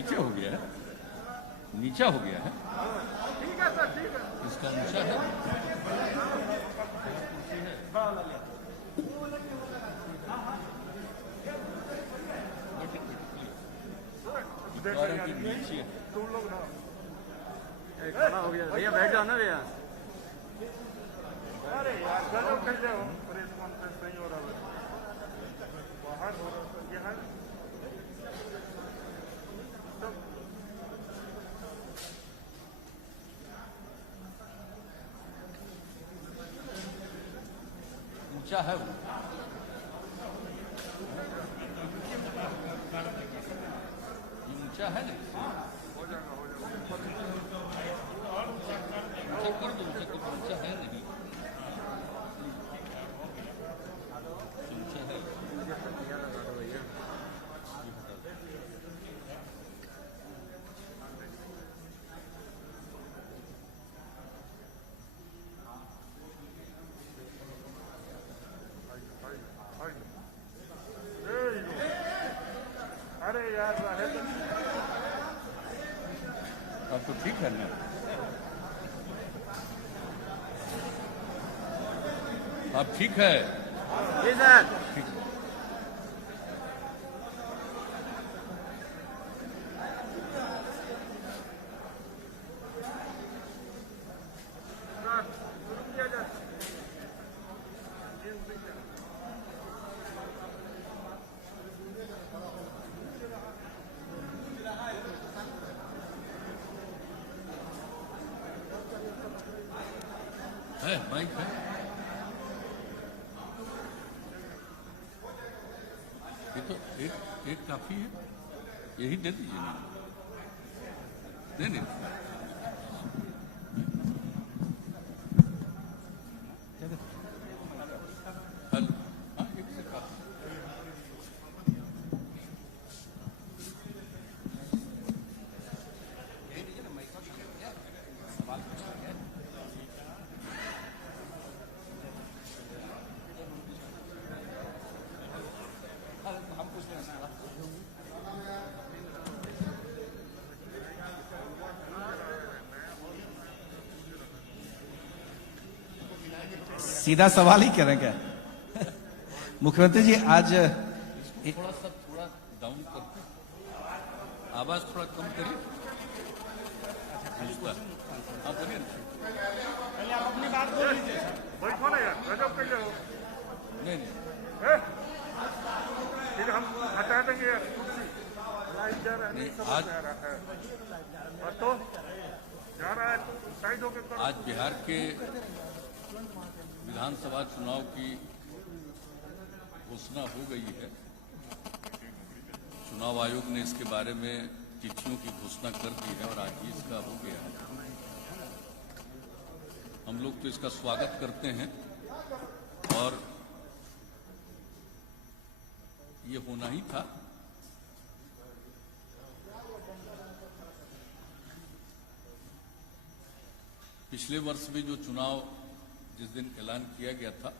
नीचे हो गया है, नीचा हो गया है। ठीक है सर, ठीक है। इसका ऊंचा है। नीचे तुम लोग ना खड़ा हो गया भैया, बैठ जाओ ना भैया। अरे यार चलो कैसे हो, प्रेस कॉन्फ्रेंस नहीं हो रहा है, बाहर हो रहा है यहाँ। ऊंचा है वो। ये ऊंचा है ना, हो जाएगा हो जाएगा। ऊंचा कर दो, ऊंचा कर दो। ऊंचा है नहीं, ऊंचा है। अरे यार अब तो ठीक है ना। अब ठीक है। जी सर। ठीक है। है माइक है। ये तो एक काफी है, यही दे दीजिए ना। नहीं हेलो, हाँ एक से काफी। सीधा सवाल ही करें क्या? मुख्यमंत्री जी आज थोड़ा डाउन करके आवाज थोड़ा कम करिए। हाँ बोलिए ना। पहले आप अपनी बात बोल लीजिए। बैठो ना यार, गजब कैसे हो। नहीं फिर हम हटा देंगे यार कुर्सी। लाइट जा रहा है, नहीं समझ में आ रहा है। और तो जा रहा है, साइड होके करो। आज बिहार के विधानसभा चुनाव की घोषणा हो गई है। चुनाव आयोग ने इसके बारे में तिथियों की घोषणा कर दी है और आज ही इसका हो गया है। हम लोग तो इसका स्वागत करते हैं और ये होना ही था। पिछले वर्ष में जो चुनाव जिस दिन ऐलान किया गया था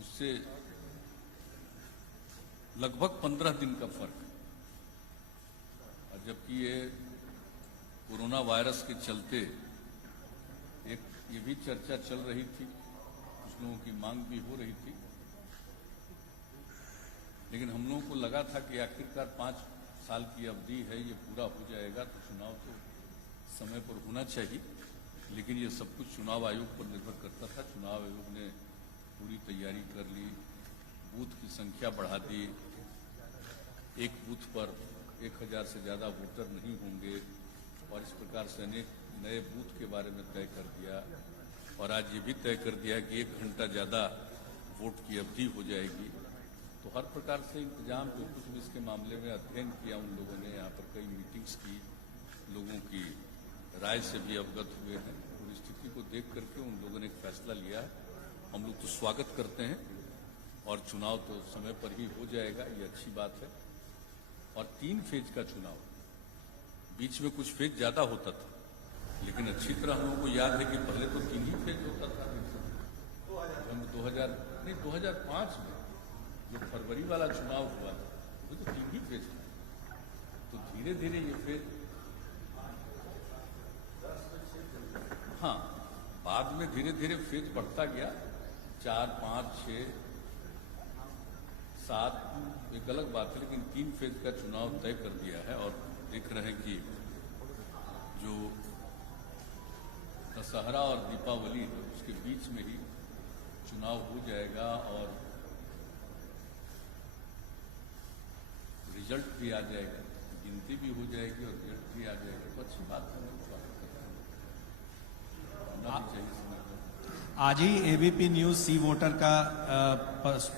उससे लगभग 15 दिन का फर्क है। और जबकि ये कोरोना वायरस के चलते एक ये भी चर्चा चल रही थी, कुछ लोगों की मांग भी हो रही थी, लेकिन हम लोगों को लगा था कि आखिरकार 5 साल की अवधि है, ये पूरा हो जाएगा तो चुनाव तो समय पर होना चाहिए। लेकिन ये सब कुछ चुनाव आयोग पर निर्भर करता था। चुनाव आयोग ने पूरी तैयारी कर ली, बूथ की संख्या बढ़ा दी, एक बूथ पर 1000 से ज़्यादा वोटर नहीं होंगे और इस प्रकार से अनेक नए बूथ के बारे में तय कर दिया। और आज ये भी तय कर दिया कि 1 घंटा ज़्यादा वोट की अवधि हो जाएगी। तो हर प्रकार से इंतजाम जो कुछ भी इसके मामले में अध्ययन किया उन लोगों ने, यहाँ पर कई मीटिंग्स की, लोगों की राय से भी अवगत हुए हैं। पूरी स्थिति को देख करके उन लोगों ने एक फैसला लिया है। हम लोग तो स्वागत करते हैं और चुनाव तो समय पर ही हो जाएगा, ये अच्छी बात है। और 3 फेज का चुनाव, बीच में कुछ फेज ज्यादा होता था, लेकिन अच्छी तरह हम लोगों को याद है कि पहले तो 3 ही फेज होता था। हम 2005 में जो फरवरी वाला चुनाव हुआ वो तो 3 ही फेज था। तो धीरे धीरे ये फिर हाँ बाद में धीरे धीरे फेज बढ़ता गया, 4, 5, 6, 7 एक अलग बात है, लेकिन 3 फेज का चुनाव तय कर दिया है। और देख रहे हैं कि जो दशहरा और दीपावली है उसके बीच में ही चुनाव हो जाएगा और रिजल्ट भी आ जाएगा, गिनती भी हो जाएगी और रिजल्ट भी आ जाएगा। तो अच्छी बात है, स्वागत करता हूं। होना भी चाहिए समय पर। आज ही एबीपी न्यूज सी वोटर का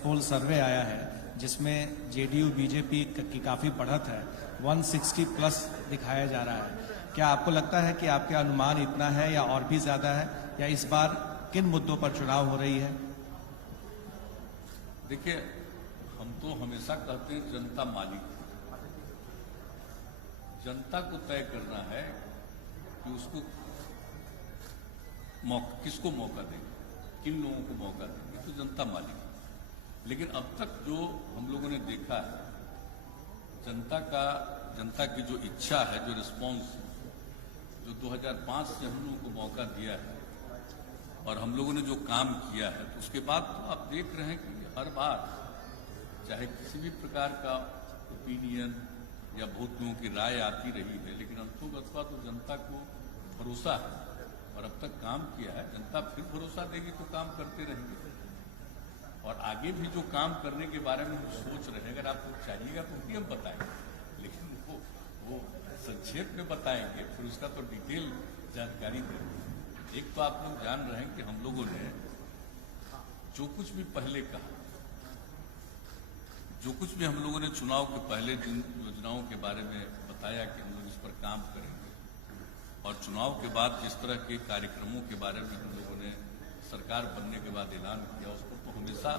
पोल सर्वे आया है जिसमें जेडीयू बीजेपी की काफी बढ़त है, 160 प्लस दिखाया जा रहा है। क्या आपको लगता है कि आपके अनुमान इतना है या और भी ज्यादा है, या इस बार किन मुद्दों पर चुनाव हो रही है? देखिए, हम तो हमेशा कहते हैं जनता मालिक है। जनता को तय करना है कि उसको किसको मौका देंगे, किन लोगों को मौका देंगे, तो जनता मालिक है। लेकिन अब तक जो हम लोगों ने देखा है, जनता की जो इच्छा है, जो रिस्पॉन्स है, जो 2005 से हम लोगों को मौका दिया है और हम लोगों ने जो काम किया है, तो उसके बाद तो आप देख रहे हैं कि हर बार चाहे किसी भी प्रकार का ओपिनियन या बहुत लोगों की राय आती रही है, लेकिन अंततः तो जनता को भरोसा है और अब तक काम किया है। जनता फिर भरोसा देगी तो काम करते रहेंगे और आगे भी जो काम करने के बारे में हम सोच रहे हैं, अगर आपको चाहिएगा तो भी हम बताएंगे, लेकिन वो संक्षेप में बताएंगे, फिर उसका तो डिटेल जानकारी देंगे। एक तो आप लोग जान रहे हैं कि हम लोगों ने जो कुछ भी पहले कहा, जो कुछ भी हम लोगों ने चुनाव के पहले जिन योजनाओं के बारे में बताया कि हम लोग इस पर काम करेंगे, और चुनाव के बाद जिस तरह के कार्यक्रमों के बारे में हम लोगों ने सरकार बनने के बाद ऐलान किया, उस पर तो हमेशा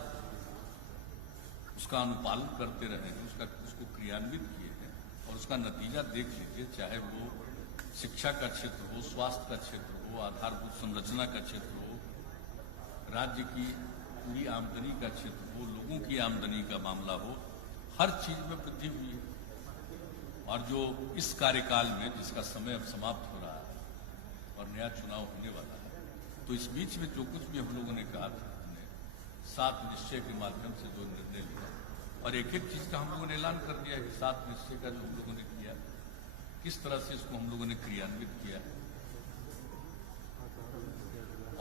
उसका अनुपालन करते रहे हैं, उसको क्रियान्वित किए हैं और उसका नतीजा देख लीजिए, चाहे वो शिक्षा का क्षेत्र हो, स्वास्थ्य का क्षेत्र हो, आधारभूत संरचना का क्षेत्र हो, राज्य की पूरी आमदनी का क्षेत्र हो, लोगों की आमदनी का मामला हो, हर चीज में वृद्धि हुई है। और जो इस कार्यकाल में जिसका समय अब समाप्त हो रहा है और नया चुनाव होने वाला है, तो इस बीच में जो कुछ भी हम लोगों ने कहा था, हमने 7 निश्चय के माध्यम से जो निर्णय लिया और एक एक चीज का हम लोगों ने ऐलान कर दिया कि 7 निश्चय का जो हम लोगों ने किया, किस तरह से इसको हम लोगों ने क्रियान्वित किया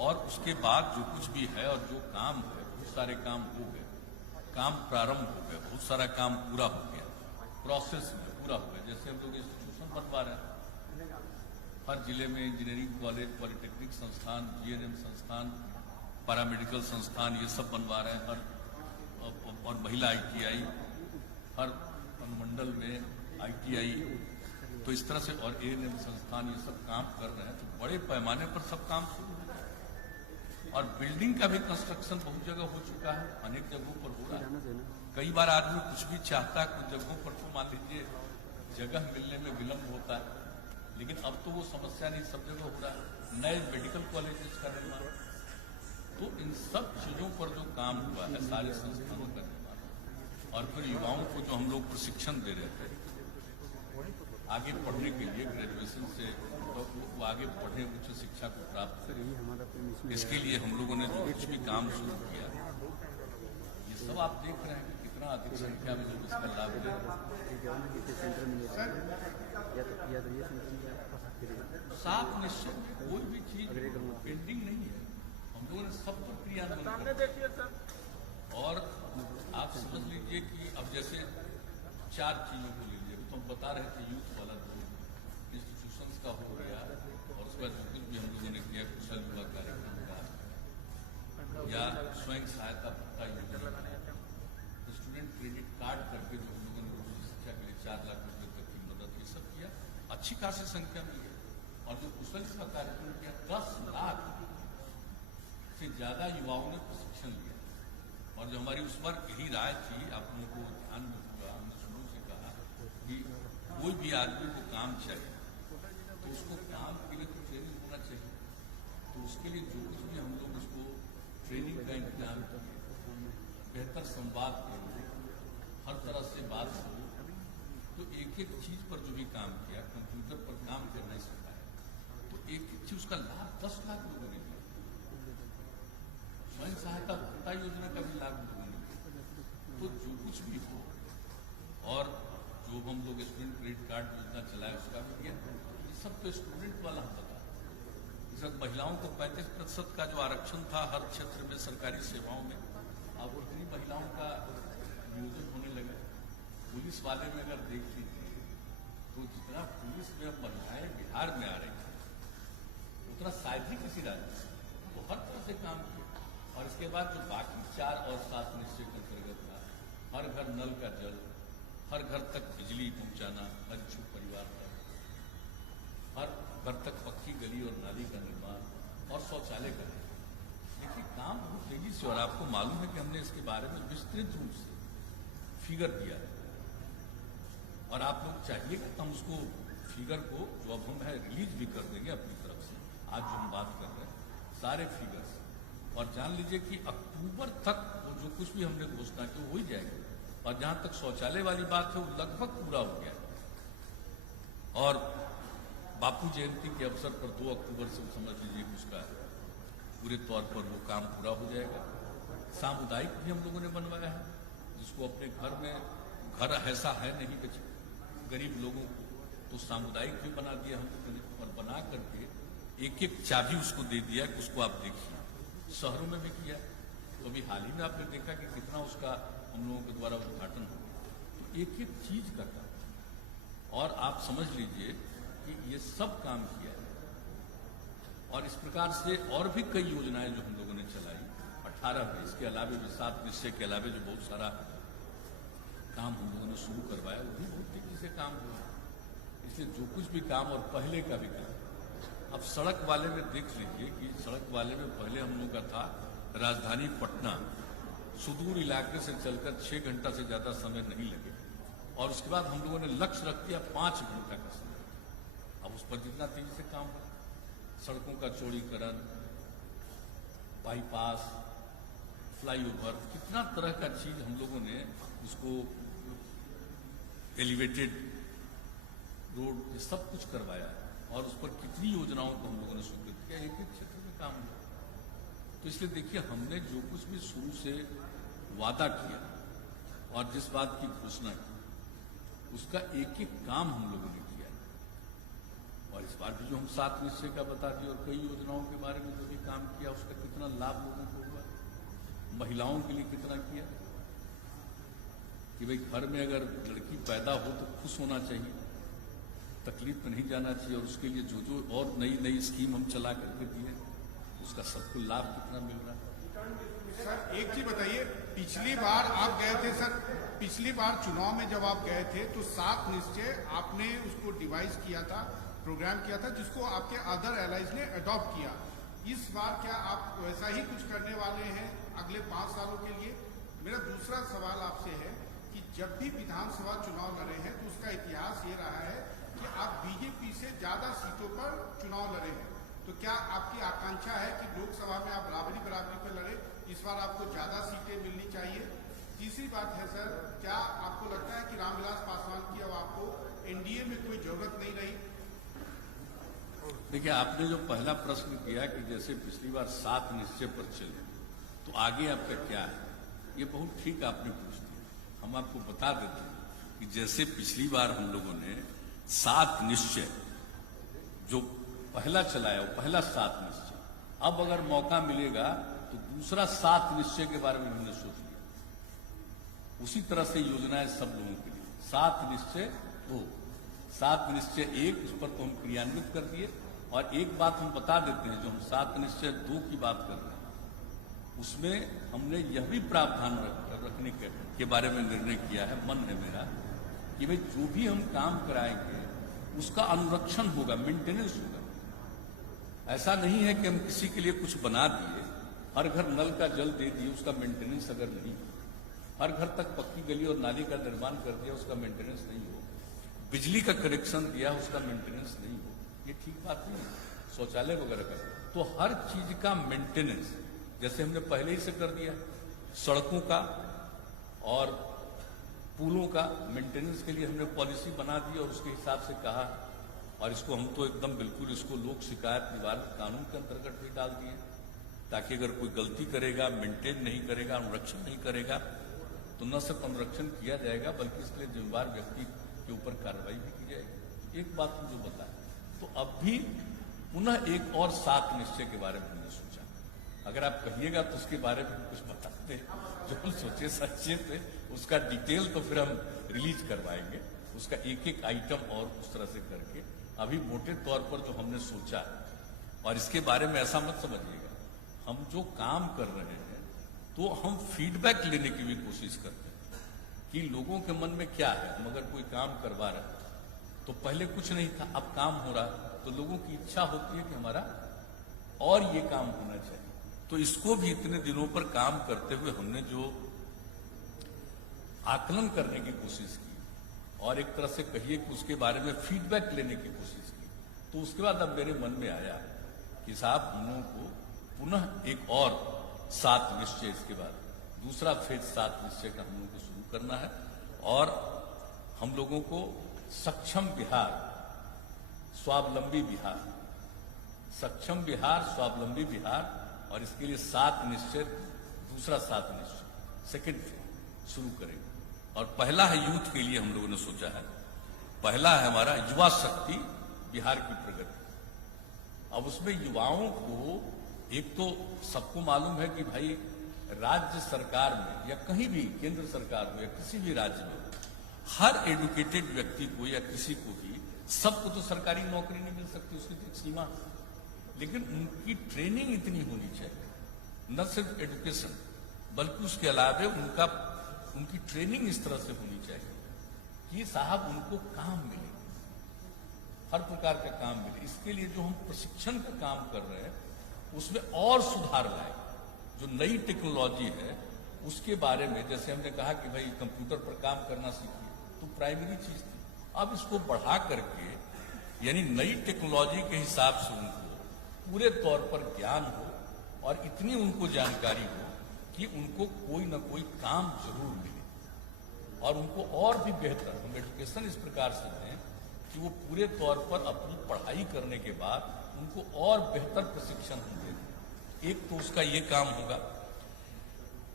और उसके बाद जो कुछ भी है और जो काम है, बहुत सारे काम हो गए, काम प्रारंभ हो गए, बहुत सारा काम पूरा हो गया, प्रोसेस में पूरा हो गया। जैसे हम लोग इंस्टीट्यूशन बनवा रहे हैं, हर जिले में इंजीनियरिंग कॉलेज, पॉलिटेक्निक संस्थान, जीएनएम संस्थान, पैरामेडिकल संस्थान, ये सब बनवा रहे हैं, और महिला आईटीआई, हर अनुमंडल में आईटीआई, तो इस तरह से, और एएनएम संस्थान, ये सब काम कर रहे हैं। तो बड़े पैमाने पर सब काम शुरू हो गया और बिल्डिंग का भी कंस्ट्रक्शन बहुत जगह हो चुका है, अनेक जगहों पर हो रहा है। कई बार आदमी कुछ भी चाहता है, कुछ जगहों पर तो मान लीजिए जगह मिलने में विलंब होता है, लेकिन अब तो वो समस्या नहीं, सब जगह हो रहा है। नए मेडिकल कॉलेजेस का निर्माण, तो इन सब चीजों पर जो काम हुआ है, सारे संस्थानों का निर्माण, और फिर युवाओं को जो हम लोग प्रशिक्षण दे रहे थे आगे पढ़ने के लिए, ग्रेजुएशन से तो वो आगे पढ़े, उच्च शिक्षा को प्राप्त करें, इसके लिए हम लोगों ने जो कुछ भी काम शुरू किया, ये सब आप देख रहे हैं कि कितना अधिक संख्या में लोग इसका लाभ ले रहे हैं। 7 निश्चय में कोई भी चीज पेंडिंग नहीं है, हम लोगों ने सब पर क्रियान्वित किया। और आप समझ लीजिए कि अब जैसे 4 चीजों को लीजिए, तो हम बता रहे थे, यूथ वाला इंस्टीट्यूशंस का हो गया, और उसके बाद जो कुछ भी हम लोगों ने किया, कुशल युवा कार्यक्रम का, या स्वयं सहायता भत्ता योजना, स्टूडेंट क्रेडिट कार्ड करके जो हम लोगों ने उच्च शिक्षा के लिए 4 लाख रुपए तक की मदद, ये सब किया, अच्छी खासी संख्या में है। और जो कुशल युवा कार्यक्रम किया, 10 लाख से ज्यादा युवाओं ने प्रशिक्षण लिया। और जो हमारी उस पर यही राय थी, आप लोगों को ध्यान में होगा, हमने शुरू से कहा कि कोई भी आदमी को काम चाहिए तो उसको काम के लिए तो ट्रेनिंग होना चाहिए, तो उसके लिए जो कुछ भी हम लोग उसको ट्रेनिंग का इंतजाम करें, बेहतर संवाद के लिए, हर तरह से बात हो, तो एक एक चीज पर जो भी काम किया, कंप्यूटर पर काम करना ही सिखाया, तो एक एक चीज उसका लाभ 10 लाख लोगों ने लिया। स्वयं सहायता भत्ता योजना का भी लाभ लोगों ने लिया। तो जो कुछ भी हो, और जो हम लोग स्टूडेंट क्रेडिट कार्ड योजना चलाए उसका भी किया, ये सब तो स्टूडेंट वाला हम बता। इस वक्त महिलाओं को 35% का जो आरक्षण था हर क्षेत्र में सरकारी सेवाओं में, अब उतनी महिलाओं का नियोजन होने लगा। पुलिस वाले में अगर देख लीजिए तो जितना पुलिस में अब महिलाएं बिहार में आ रही है उतना शायद ही किसी राज्य में, वो हर तरह से काम किया। और इसके बाद जो बाकी 4 और 7 निश्चय के अंतर्गत था, हर घर नल का जल, हर घर तक बिजली पहुंचाना, हर इच्छुक परिवार तक, हर घर तक पक्की गली और नाली का निर्माण और शौचालय का निर्माण। देखिए काम बहुत तेजी से, और आपको मालूम है कि हमने इसके बारे में विस्तृत रूप से फिगर दिया है, और आप लोग चाहिएगा तो हम उसको फिगर को जो अब हम है रिलीज भी कर देंगे अपनी तरफ से। आज जो हम बात कर रहे हैं सारे फिगर्स, और जान लीजिए कि अक्टूबर तक वो जो कुछ भी हमने घोषणा की हो ही जाएगा। और जहां तक शौचालय वाली बात है वो लगभग पूरा हो गया है। और बापू जयंती के अवसर पर 2 अक्टूबर से समझ लीजिए कि उसका पूरे तौर पर वो काम पूरा हो जाएगा। सामुदायिक भी हम लोगों ने बनवाया है, जिसको अपने घर में, घर ऐसा है नहीं कि गरीब लोगों को, तो सामुदायिक भी बना दिया हमने, और बना करके एक एक चाबी उसको दे दिया कि उसको आप देखिए। शहरों में भी किया, तो अभी हाल ही में आपने देखा कि कितना उसका हम लोगों के द्वारा उद्घाटन हो। तो एक एक चीज का काम, और आप समझ लीजिए कि ये सब काम किया है। और इस प्रकार से और भी कई योजनाएं जो हम लोगों ने चलाई 18 में, इसके अलावे भी 7 निश्चय के अलावे जो बहुत सारा काम हम लोगों ने शुरू करवाया, वो भी बहुत तेजी से काम हुआ। इसलिए जो कुछ भी काम, और पहले का भी काम, अब सड़क वाले में देख लीजिए कि सड़क वाले में पहले हम लोगों का था राजधानी पटना सुदूर इलाके से चलकर 6 घंटा से ज्यादा समय नहीं लगे, और उसके बाद हम लोगों ने लक्ष्य रख दिया 5 घंटा का समय। अब उस पर जितना तेजी से काम हुआ, सड़कों का चौड़ीकरण, बाईपास, फ्लाईओवर, कितना तरह का चीज हम लोगों ने उसको एलिवेटेड रोड, ये सब कुछ करवाया, और उस पर कितनी योजनाओं को हम लोगों ने स्वीकृत किया, एक एक क्षेत्र में काम हुआ। तो इसलिए देखिए हमने जो कुछ भी शुरू से वादा किया और जिस बात की घोषणा की, उसका एक एक काम हम लोगों ने किया। और इस बार भी जो हम 7 निश्चय का बता दिए, और कई योजनाओं के बारे में जो भी काम किया उसका कितना लाभ लोगों को हुआ, महिलाओं के लिए कितना किया कि भाई घर में अगर लड़की पैदा हो तो खुश होना चाहिए, तकलीफ में नहीं जाना चाहिए, और उसके लिए जो जो और नई नई स्कीम हम चला करके दिए, उसका सबको लाभ कितना मिल रहा है। सर एक चीज बताइए, पिछली बार आप गए थे सर, पिछली बार चुनाव में जब आप गए थे तो 7 निश्चय आपने उसको डिवाइस किया था, प्रोग्राम किया था, जिसको आपके अदर एलाइज ने अडॉप्ट किया। इस बार क्या आप वैसा ही कुछ करने वाले हैं अगले 5 सालों के लिए? मेरा दूसरा सवाल आपसे है कि जब भी विधानसभा चुनाव लड़े हैं तो उसका इतिहास ये रहा है कि आप बीजेपी से ज्यादा सीटों पर चुनाव लड़े हैं, तो क्या आपकी आकांक्षा है कि लोकसभा में आप बराबरी पर लड़े, इस बार आपको ज्यादा सीटें मिलनी चाहिए? तीसरी बात है सर, क्या आपको लगता है कि रामविलास पासवान की अब आपको एनडीए में कोई जरूरत नहीं रही? देखिए आपने जो पहला प्रश्न किया कि जैसे पिछली बार 7 निश्चय पर चले तो आगे आपका क्या है, ये बहुत ठीक आपने पूछ दिया। हम आपको बता देते हैं कि जैसे पिछली बार हम लोगों ने 7 निश्चय जो पहला चलाया, वो पहला 7 निश्चय, अब अगर मौका मिलेगा तो दूसरा 7 निश्चय के बारे में हमने सोच लिया। उसी तरह से योजनाएं सब लोगों के लिए 7 निश्चय 2, 7 निश्चय 1, उस पर तो हम क्रियान्वित कर दिए। और एक बात हम बता देते हैं, जो हम 7 निश्चय 2 की बात कर रहे हैं, उसमें हमने यह भी प्रावधान रखने के बारे में निर्णय किया है, मन है मेरा, कि भाई जो भी हम काम कराएंगे उसका अनुरक्षण होगा, मेंटेनेंस होगा। ऐसा नहीं है कि हम किसी के लिए कुछ बना दिए, हर घर नल का जल दे दिए, उसका मेंटेनेंस अगर नहीं हो, हर घर तक पक्की गली और नाली का निर्माण कर दिया, उसका मेंटेनेंस नहीं हो, बिजली का कनेक्शन दिया, उसका मेंटेनेंस नहीं हो, ये ठीक बात नहीं है। शौचालय वगैरह का, तो हर चीज का मेंटेनेंस जैसे हमने पहले ही से कर दिया, सड़कों का और पुलों का मेंटेनेंस के लिए हमने पॉलिसी बना दी और उसके हिसाब से कहा, और इसको हम तो एकदम बिल्कुल इसको लोक शिकायत निवारण कानून के अंतर्गत भी डाल दिए, ताकि अगर कोई गलती करेगा, मेंटेन नहीं करेगा, अनुरक्षण नहीं करेगा, तो न सिर्फ अनुरक्षण किया जाएगा बल्कि इसके लिए जिम्मेदार व्यक्ति के ऊपर कार्रवाई भी की जाएगी। एक बात मुझे बताएं, तो अब भी पुनः एक और 7 निश्चय के बारे में हमने सोचा, अगर आप कहिएगा तो उसके बारे में कुछ बताते जो हम सोचे सच्चे थे, उसका डिटेल तो फिर हम रिलीज करवाएंगे, उसका एक एक आइटम और उस तरह से करके। अभी मोटे तौर पर जो हमने सोचा, और इसके बारे में ऐसा मत समझिएगा, हम जो काम कर रहे हैं तो हम फीडबैक लेने की भी कोशिश करते हैं कि लोगों के मन में क्या है। हम अगर कोई काम करवा रहे हैं तो पहले कुछ नहीं था, अब काम हो रहा है, तो लोगों की इच्छा होती है कि हमारा और ये काम होना चाहिए। तो इसको भी इतने दिनों पर काम करते हुए हमने जो आकलन करने की कोशिश की और एक तरह से कहिए कि उसके बारे में फीडबैक लेने की कोशिश की, तो उसके बाद अब मेरे मन में आया कि साहब हम लोगों को पुनः एक और 7 निश्चय, इसके बाद दूसरा फेज 7 निश्चय का हम लोगों को शुरू करना है, और हम लोगों को सक्षम बिहार, स्वावलंबी बिहार, सक्षम बिहार, स्वावलंबी बिहार, और इसके लिए 7 निश्चय, दूसरा 7 निश्चय सेकेंड फेज शुरू करेंगे। और पहला है यूथ के लिए हम लोगों ने सोचा है, पहला है हमारा युवा शक्ति बिहार की प्रगति। अब उसमें युवाओं को, एक तो सबको मालूम है कि भाई राज्य सरकार में या कहीं भी केंद्र सरकार में या किसी भी राज्य में हर एडुकेटेड व्यक्ति को या किसी को भी, सबको तो सरकारी नौकरी नहीं मिल सकती, उसकी तो एक सीमा है, लेकिन उनकी ट्रेनिंग इतनी होनी चाहिए, न सिर्फ एजुकेशन बल्कि उसके अलावा उनकी ट्रेनिंग इस तरह से होनी चाहिए कि साहब उनको काम मिले, हर प्रकार का काम मिले। इसके लिए जो हम प्रशिक्षण का काम कर रहे हैं उसमें और सुधार लाए। जो नई टेक्नोलॉजी है उसके बारे में, जैसे हमने कहा कि भाई कंप्यूटर पर काम करना सीखिए, तो प्राइमरी चीज थी, अब इसको बढ़ा करके यानी नई टेक्नोलॉजी के हिसाब से उनको पूरे तौर पर ज्ञान हो और इतनी उनको जानकारी हो कि उनको कोई ना कोई काम जरूर मिले, और उनको और भी बेहतर हम एजुकेशन इस प्रकार से दें कि वो पूरे तौर पर अपनी पढ़ाई करने के बाद उनको और बेहतर प्रशिक्षण हम दें। एक तो उसका ये काम होगा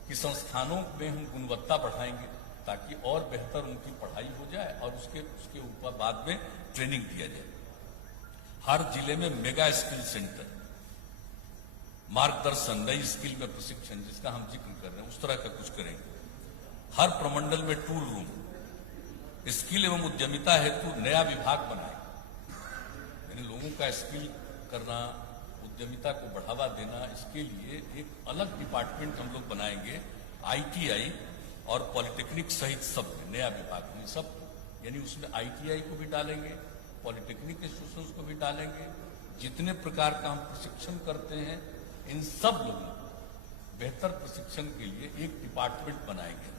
कि संस्थानों में हम गुणवत्ता बढ़ाएंगे ताकि और बेहतर उनकी पढ़ाई हो जाए, और उसके ऊपर बाद में ट्रेनिंग दिया जाए। हर जिले में मेगा स्किल सेंटर, मार्गदर्शन, नई स्किल में प्रशिक्षण, जिसका हम जिक्र कर रहे हैं, उस तरह का कुछ करेंगे। हर प्रमंडल में टूल रूम, स्किल एवं उद्यमिता हेतु नया विभाग बनाएंगे, यानी लोगों का स्किल करना, उद्यमिता को बढ़ावा देना, इसके लिए एक अलग डिपार्टमेंट हम लोग बनाएंगे। ITI और पॉलिटेक्निक सहित सब में नया विभाग में सब, यानी उसमें ITI को भी डालेंगे, पॉलिटेक्निक इंस्टीट्यूशंस को भी डालेंगे। जितने प्रकार का हम प्रशिक्षण करते हैं इन सब लोगों को बेहतर प्रशिक्षण के लिए एक डिपार्टमेंट बनाएंगे।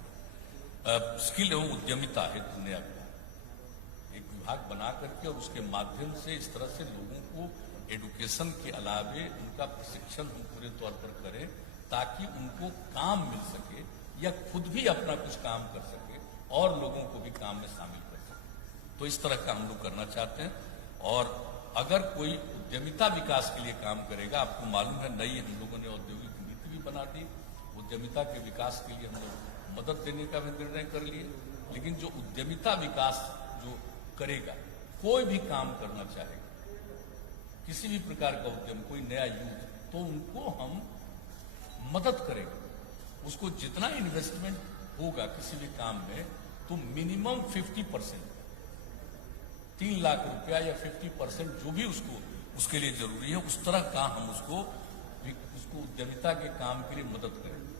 स्किल एवं उद्यमिता हेतु नया विभाग, एक विभाग बना करके, और उसके माध्यम से इस तरह से लोगों को एडुकेशन के अलावे उनका प्रशिक्षण हम पूरे तौर पर करें ताकि उनको काम मिल सके या खुद भी अपना कुछ काम कर सके और लोगों को भी काम में शामिल कर सके। तो इस तरह का हम लोग करना चाहते हैं। और अगर कोई उद्यमिता विकास के लिए काम करेगा, आपको मालूम है नई हम लोगों ने औद्योगिक नीति भी बना दी, उद्यमिता के विकास के लिए हम लोग मदद देने का भी निर्णय कर लिए। लेकिन जो उद्यमिता विकास जो करेगा, कोई भी काम करना चाहेगा, किसी भी प्रकार का उद्यम, कोई नया यूथ, तो उनको हम मदद करेंगे। उसको जितना इन्वेस्टमेंट होगा किसी भी काम में, तो मिनिमम 50%, 3 लाख रुपया या 50% जो भी उसके लिए जरूरी है, उस तरह का हम उसको उद्यमिता के काम के लिए मदद करेंगे।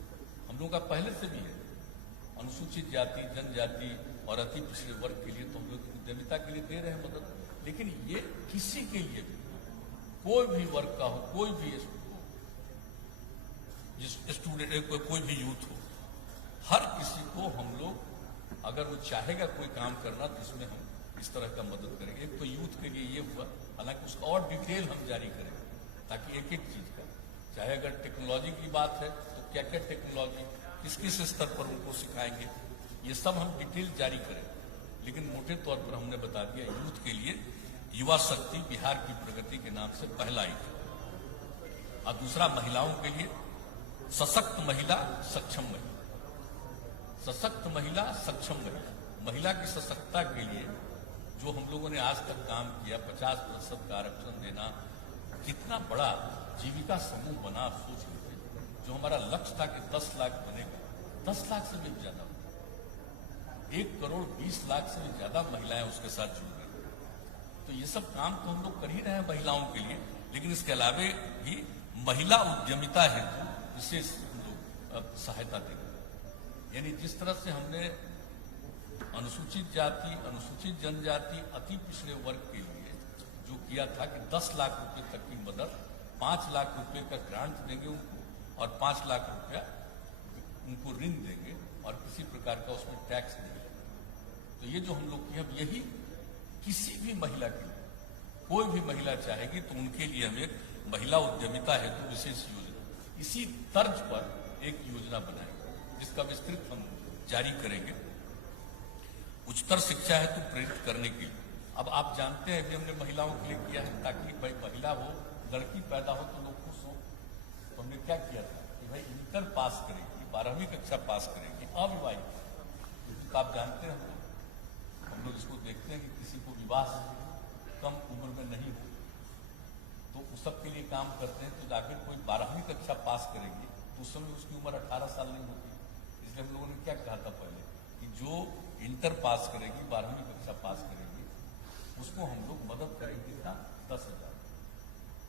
हम लोगों का पहले से भी है, अनुसूचित जाति, जनजाति और अति पिछड़े वर्ग के लिए तो हम लोग उद्यमिता के लिए दे रहे हैं मदद, लेकिन ये किसी के लिए भी, कोई भी वर्ग का हो, कोई भी स्टूडेंट, कोई भी यूथ हो, हर किसी को हम लोग, अगर वो चाहेगा कोई काम करना, तो इसमें हम इस तरह का मदद करेंगे। एक तो यूथ के लिए ये हुआ, हालांकि उसका और डिटेल हम जारी करेंगे ताकि एक एक चीज का, चाहे अगर टेक्नोलॉजी की बात है तो क्या क्या टेक्नोलॉजी किस किस स्तर पर उनको सिखाएंगे, ये सब हम डिटेल जारी करें, लेकिन मोटे तौर पर हमने बता दिया यूथ के लिए युवा शक्ति बिहार की प्रगति के नाम से पहला आइटम, और दूसरा महिलाओं के लिए सशक्त महिला सक्षम महिला, सशक्त महिला सक्षम महिला। महिला की सशक्तता के लिए जो हम लोगों ने आज तक काम किया, 50% का आरक्षण देना, कितना बड़ा जीविका समूह बना, आप सोच लीजिए। जो हमारा लक्ष्य था कि 10 लाख बनेगा, 10 लाख से भी ज्यादा, 1 करोड़ 20 लाख से भी ज्यादा महिलाएं उसके साथ जुड़ गई। तो ये सब काम तो हम लोग कर ही रहे हैं महिलाओं के लिए, लेकिन इसके अलावे भी महिला उद्यमिता हेतु विशेष हम लोग सहायता देंगे। यानी जिस तरह से हमने अनुसूचित जाति, अनुसूचित जनजाति, अति पिछड़े वर्ग के लिए जो किया था कि 10 लाख रुपए तक की मदद, 5 लाख रुपए का ग्रांट देंगे उनको, और 5 लाख रुपया उनको ऋण देंगे, और किसी प्रकार का उसमें टैक्स नहीं लगेगा। तो ये जो हम लोग किया, अब यही किसी भी महिला के लिए, कोई भी महिला चाहेगी तो उनके लिए हम एक महिला उद्यमिता हेतु विशेष योजना, इसी तर्ज पर एक योजना बनाएंगे, जिसका विस्तृत हम जारी करेंगे। उच्चतर शिक्षा हेतु प्रेरित करने के लिए, अब आप जानते हैं कि हमने महिलाओं के लिए किया है, ताकि भाई महिला हो, लड़की पैदा हो तो लोग खुश हो। तो हमने क्या किया था कि भाई इंटर पास करेगी, 12वीं कक्षा पास करेगी, अविवाहित, तो आप जानते हैं हम लोग इसको देखते हैं कि किसी को विवाह कम उम्र में नहीं हो, तो उस सब के लिए काम करते हैं। तो जाकर कोई 12वीं कक्षा पास करेगी तो उस समय उसकी उम्र 18 साल नहीं होती। इसलिए हम लोगों ने क्या कहा था पहले कि जो इंटर पास करेगी, 12वीं कक्षा पास करेगी, उसको हम लोग मदद करेंगे कितना, 10,000।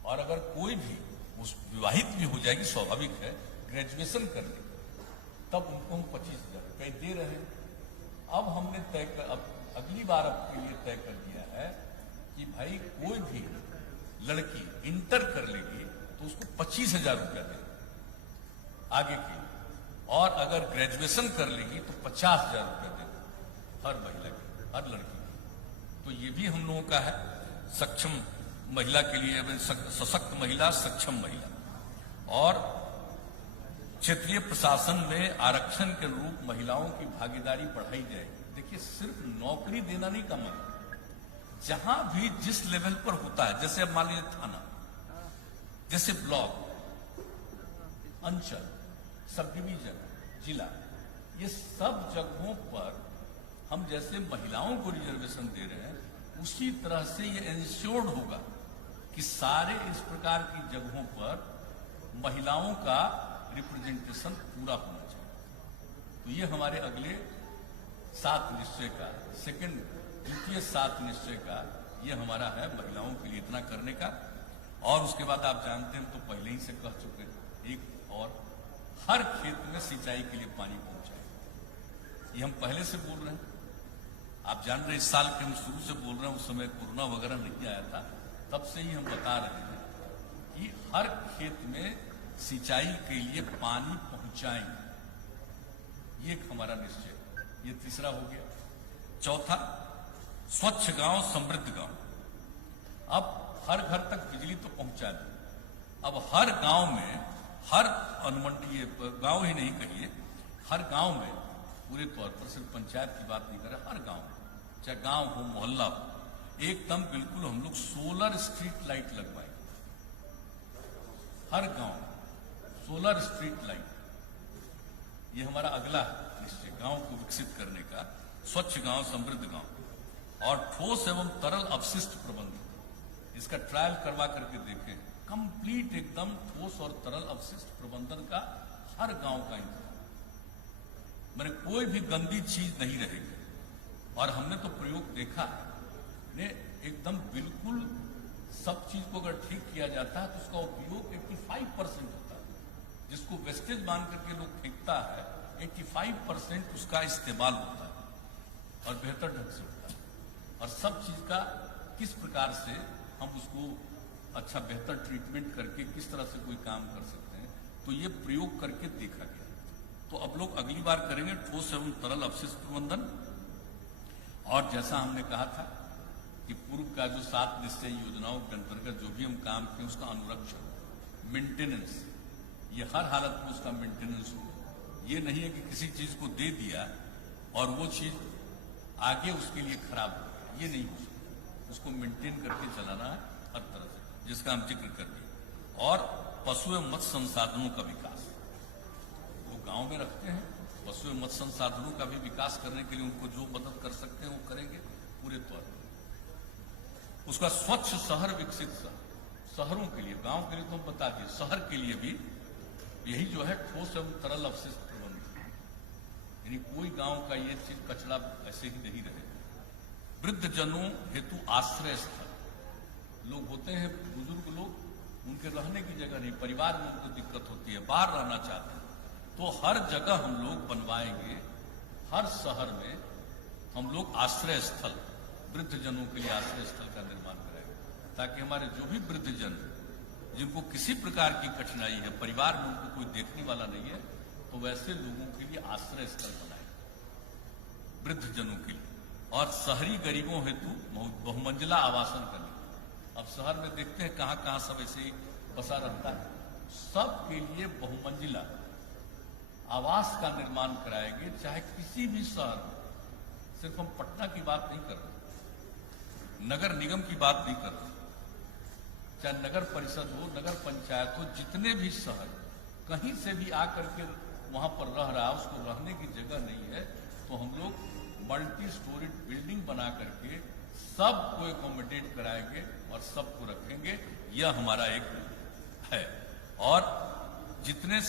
और अगर कोई भी उस विवाहित भी हो जाएगी, स्वाभाविक है, ग्रेजुएशन कर ले, तब उनको हम 25,000 रुपये दे रहे हैं। अब हमने तय कर, अब अगली बार आपके लिए तय कर दिया है कि भाई कोई भी लड़की इंटर कर लेगी तो उसको 25,000 रुपया दें आगे की, और अगर ग्रेजुएशन कर लेगी तो 50,000 रुपया दें हर महिला की, हर लड़की की। तो ये भी हम लोगों का है सक्षम महिला के लिए, सशक्त महिला सक्षम महिला। और क्षेत्रीय प्रशासन में आरक्षण के अनुरूप महिलाओं की भागीदारी बढ़ाई जाएगी। देखिए, सिर्फ नौकरी देना नहीं का मतलब, जहां भी जिस लेवल पर होता है, जैसे अब मान लीजिए थाना, जैसे ब्लॉक, अंचल, सब डिवीजन, जिला, ये सब जगहों पर हम जैसे महिलाओं को रिजर्वेशन दे रहे हैं, उसी तरह से ये इंश्योर्ड होगा कि सारे इस प्रकार की जगहों पर महिलाओं का रिप्रेजेंटेशन पूरा होना चाहिए। तो ये हमारे अगले 7 निश्चय का द्वितीय 7 निश्चय का ये हमारा है, महिलाओं के लिए इतना करने का। और उसके बाद आप जानते हैं, तो पहले ही से कह चुके हैं, एक और हर खेत में सिंचाई के लिए पानी पहुंचाए, ये हम पहले से बोल रहे हैं। आप जान रहे हैं, इस साल के हम शुरू से बोल रहे हैं, उस समय कोरोना वगैरह नहीं आया था, तब से ही हम बता रहे हैं कि हर खेत में सिंचाई के लिए पानी पहुंचाएंगे, ये एक हमारा निश्चय। ये तीसरा हो गया। चौथा, स्वच्छ गांव समृद्ध गांव। अब हर घर तक बिजली तो पहुंचा दी, अब हर गांव में, हर अनुमंडलीय गांव ही नहीं कहिए, हर गांव में पूरे तौर पर, सिर्फ पंचायत की बात नहीं कर रहे, हर गांव, चाहे गांव हो, मोहल्ला हो, एकदम बिल्कुल हम लोग सोलर स्ट्रीट लाइट लगवाएंगे। हर गांव सोलर स्ट्रीट लाइट, ये हमारा अगला निश्चय, गांव को विकसित करने का। स्वच्छ गांव समृद्ध गांव। और ठोस एवं तरल अपशिष्ट प्रबंधन, इसका ट्रायल करवा करके देखें, कंप्लीट एकदम ठोस और तरल अपशिष्ट प्रबंधन का हर गांव का इंतजाम, मैंने कोई भी गंदी चीज नहीं रहेगी। और हमने तो प्रयोग देखा है, ने एकदम बिल्कुल सब चीज को अगर ठीक किया जाता है तो उसका उपयोग 85% होता है, जिसको वेस्टेज मान करके लोग फेंकता है, 85% उसका इस्तेमाल होता है और बेहतर ढंग से होता है। और सब चीज का किस प्रकार से हम उसको अच्छा बेहतर ट्रीटमेंट करके किस तरह से कोई काम कर सकते हैं, तो ये प्रयोग करके देखा गया। तो अब लोग अगली बार करेंगे ठोस एवं तरल अपशिष्ट प्रबंधन। और जैसा हमने कहा था कि पूर्व का जो 7 निश्चय योजनाओं के अंतर्गत जो भी हम काम किए, उसका अनुरक्षण, मेंटेनेंस, ये हर हालत में उसका मेंटेनेंस हो। ये नहीं है कि किसी चीज को दे दिया और वो चीज आगे उसके लिए खराब हो गया, ये नहीं हो सकता। उसको मेंटेन करके चलाना है हर तरह से, जिसका हम जिक्र कर दिए। और पशु एवं मत्स्य संसाधनों का विकास, वो गांव में रखते हैं, पशु एवं मत्स्य संसाधनों का भी विकास करने के लिए उनको जो मदद कर सकते हैं वो करेंगे पूरे तौर पर। उसका स्वच्छ शहर विकसित शहर, शहरों के लिए, गांव के लिए तो हम बता दिए, शहर के लिए भी यही जो है ठोस एवं तरल अपशिष्ट प्रबंधन, यानी कोई गांव का ये चीज कचरा ऐसे ही नहीं रहे। वृद्ध जनों हेतु आश्रय स्थल, लोग होते हैं बुजुर्ग लोग, उनके रहने की जगह नहीं, परिवार में उनको दिक्कत होती है, बाहर रहना चाहते हैं, तो हर जगह हम लोग बनवाएंगे, हर शहर में हम लोग आश्रय स्थल, वृद्ध जनों के लिए आश्रय स्थल का निर्माण कराएंगे, ताकि हमारे जो भी वृद्ध जन जिनको किसी प्रकार की कठिनाई है, परिवार में उनको कोई देखने वाला नहीं है, तो वैसे लोगों के लिए आश्रय स्थल बनाएंगे वृद्ध जनों के लिए। और शहरी गरीबों हेतु बहुमंजिला आवासन करने। अब शहर में देखते हैं कहां कहां सब ऐसे ही बसा रहता है, सबके लिए बहुमंजिला आवास का निर्माण कराएंगे, चाहे किसी भी शहर में। सिर्फ हम पटना की बात नहीं कर रहे, नगर निगम की बात नहीं कर रहे, चाहे नगर परिषद हो, नगर पंचायत हो, जितने भी शहर कहीं से भी आकर के वहां पर रह रहा है, उसको रहने की जगह नहीं है, तो हम लोग मल्टी स्टोरीड बिल्डिंग बना करके सबको एकोमोडेट कराएंगे और सबको रखेंगे। यह हमारा एक है। और जितने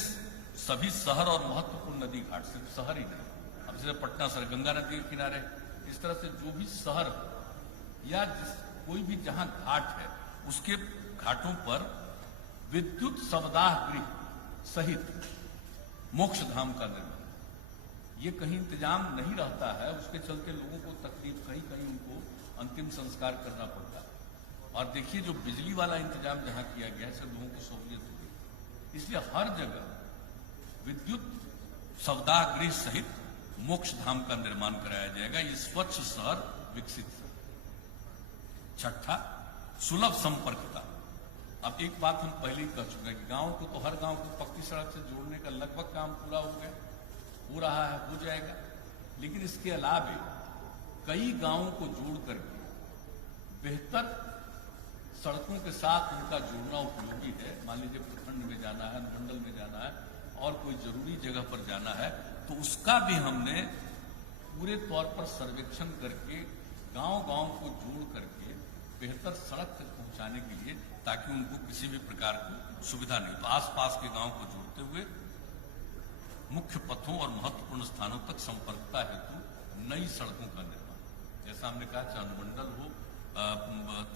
सभी शहर और महत्वपूर्ण नदी घाट, सिर्फ शहर ही नहीं, अब जैसे पटना शहर गंगा नदी के किनारे, इस तरह से जो भी शहर या कोई भी जहां घाट है, उसके घाटों पर विद्युत शवदाह गृह सहित मोक्ष धाम का निर्माण। ये कहीं इंतजाम नहीं रहता है, उसके चलते लोगों को तकलीफ, कहीं कहीं उनको अंतिम संस्कार करना पड़ता है। और देखिए जो बिजली वाला इंतजाम जहां किया गया है, लोगों को सहूलियत हो गई, इसलिए हर जगह विद्युत शवदाह गृह सहित मोक्ष धाम का निर्माण कराया जाएगा। ये स्वच्छ शहर विकसित। छठा, सुलभ संपर्कता। अब एक बात हम पहले ही कह चुके हैं कि गांव को, तो हर गांव को पक्की सड़क से जोड़ने का लगभग काम पूरा हो गया, हो रहा है, हो जाएगा। लेकिन इसके अलावे कई गांवों को जोड़ करके बेहतर सड़कों के साथ उनका जोड़ना उपयोगी है। मान लीजिए प्रखंड में जाना है, मंडल में जाना है और कोई जरूरी जगह पर जाना है, तो उसका भी हमने पूरे तौर पर सर्वेक्षण करके गांव-गांव को जोड़ करके बेहतर सड़क तक पहुंचाने के लिए, ताकि उनको किसी भी प्रकार की सुविधा नहीं। तो आसपास के गांव को जोड़ते हुए मुख्य पथों और महत्वपूर्ण स्थानों तक संपर्कता हेतु नई सड़कों का निर्माण, जैसा हमने कहा, चाहे अनुमंडल हो,